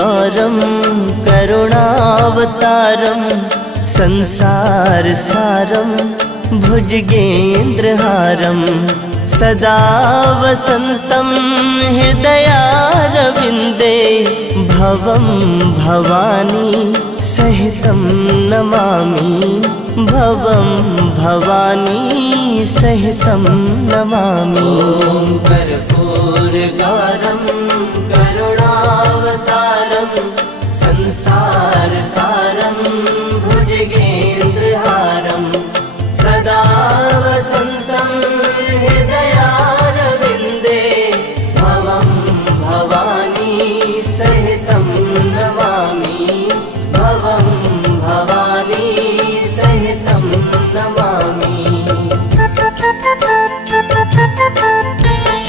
गौरं करुणावतारं संसारसारं भुजगेन्द्रहारं सदा वसन्तं हृदयारविन्दे भवं भवानी सहितं नमामि भवं भवानी सहितं नमामि।